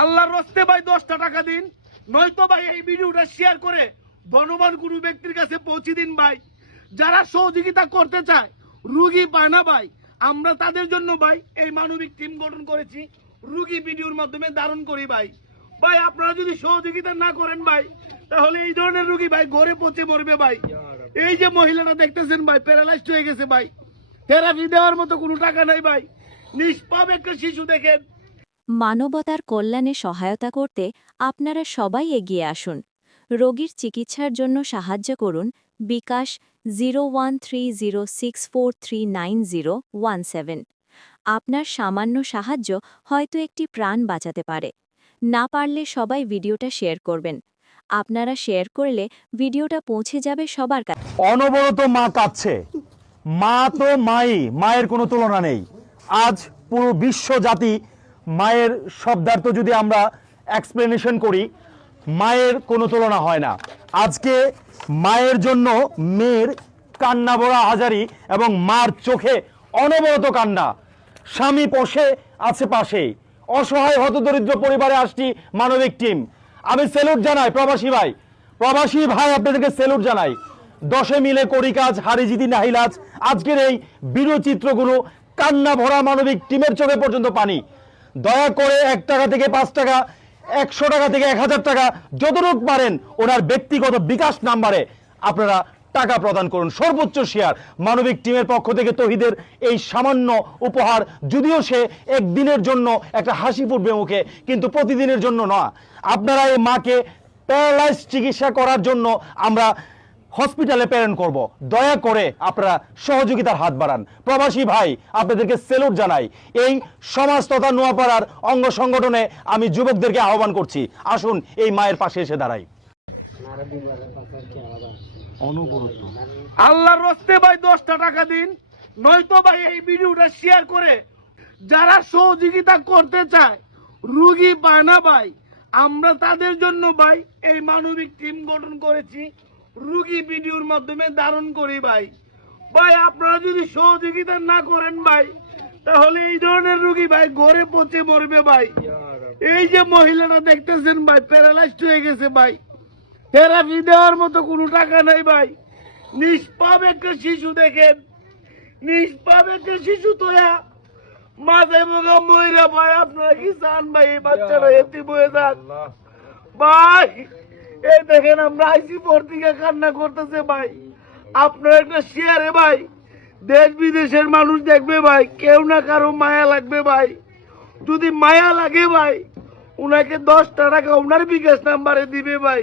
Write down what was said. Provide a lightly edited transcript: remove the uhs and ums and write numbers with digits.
আল্লাহর রস্তে ভাই 10টা টাকা দিন, নয়তো ভাই এই ভিডিওটা শেয়ার করে ধনবান কোনো ব্যক্তির কাছে পৌঁছে দিন ভাই। যারা সহযোগিতা করতে চায়, রুগী পায় না ভাই, আমরা তাদের জন্য ভাই এই মানবিক টিম গঠন করেছি। রুগী ভিডিওর মাধ্যমে ধারণ করি ভাই। ভাই আপনারা যদি সহযোগিতা না করেন ভাই, তাহলে এই ধরনের রুগী ভাই ঘরে পচে মরবে ভাই। এই যে মহিলাটা দেখতেছেন ভাই, প্যারালাইজড হয়ে গেছে ভাই, থেরাপি দেওয়ার মতো কোনো টাকা নাই ভাই। নিষ্পাপ একটা শিশু দেখেন। মানবতার কল্যাণে সহায়তা করতে আপনারা সবাই এগিয়ে আসুন। রোগীর চিকিৎসার জন্য সাহায্য করুন বিকাশ 013064390017। আপনার সামান্য সাহায্য হয়তো একটি প্রাণ বাঁচাতে পারে। না পারলে সবাই ভিডিওটা শেয়ার করবেন। আপনারা শেয়ার করলে ভিডিওটা পৌঁছে যাবে সবার কাছে। অনবরত মা কাঁদছে। মা তো মাই, মায়ের কোনো তুলনা নেই। আজ পুরো বিশ্ব জাতি মায়ের শব্দার্থ যদি আমরা এক্সপ্লেনেশন করি, মায়ের কোনো তুলনা হয় না। আজকে মায়ের জন্য মেয়ের কান্না ভরা হাজারি এবং মার চোখে অনবরত কান্না। স্বামী বসে আছে পাশেই। অসহায় হতদরিদ্র পরিবারে আসছি মানবিক টিম। আমি স্যালুট জানাই প্রবাসী ভাই আপনাদেরকে স্যালুট জানাই। 10 মিলে করি কাজ, হারি জিতি নাহিলাজ। আজকের এই ভিডিও চিত্রগুলো কান্না ভরা মানবিক টিমের চোখে পর্যন্ত পানি। দয়া করে 1 টাকা থেকে 5 টাকা, 100 টাকা থেকে 1000 টাকা, যতটুক পারেন ওনার ব্যক্তিগত বিকাশ নাম্বারে আপনারা টাকা প্রদান করুন। সর্বোচ্চ শেয়ার। মানবিক টিমের পক্ষ থেকে তহিদের এই সামান্য উপহার, যদিও সে একদিনের জন্য একটা হাসি ফুটবে মুখে, কিন্তু প্রতিদিনের জন্য না। আপনারা এই মাকে প্যারালাইজ চিকিৎসা করার জন্য আমরা হসপিটালে প্রেরণ করব। দয়া করে আপনারা সহযোগিতার হাত বাড়ান। প্রবাসী ভাই আপনাদেরকে স্যালুট জানাই। এই সমাজ তথা নোয়াপাড়ার অঙ্গ সংগঠনে আমি যুবকদেরকে আহ্বান করছি, আসুন এই মায়ের পাশে এসে দাঁড়াই। আল্লাহর রস্তে ভাই 10টা টাকা দিন, নয়তো ভাই এই ভিডিওটা শেয়ার করে যারা সহযোগিতা করতে চায়, রুগী পায় না ভাই, আমরা তাদের জন্য ভাই এই মানবিক টিম গঠন করেছি। রুগী ভিডিওর মাধ্যমে ধারণ করি ভাই। ভাই আপনারা যদি সহযোগিতা না করেন ভাই, তাহলে এই ধরনের রুগী ভাই ঘরে পচে মরবে ভাই। এই যে মহিলাটা দেখতেছেন ভাই, প্যারালাইজড হয়ে গেছে ভাই, থেরাপি দেওয়ার মতো কোনো টাকা নাই ভাই। নিষ্পাপ একটা শিশু দেখেন, নিষ্পাপ একটা শিশু তোয়া মাথায় বোকা মহিলা ভাই। আপনারা কি চান ভাই এই বাচ্চারা এতিম হয়ে যাক? ভাই এই দেখেন আমরা আইসি পর থেকে কান্না করতেছে ভাই। আপনার একটা শেয়ারে ভাই দেশ বিদেশের মানুষ দেখবে ভাই, কেউ না কারো মায়া লাগবে ভাই। যদি মায়া লাগে ভাই, উনাকে 10টা টাকা উনার বিকাশ নাম্বারে দিবে ভাই।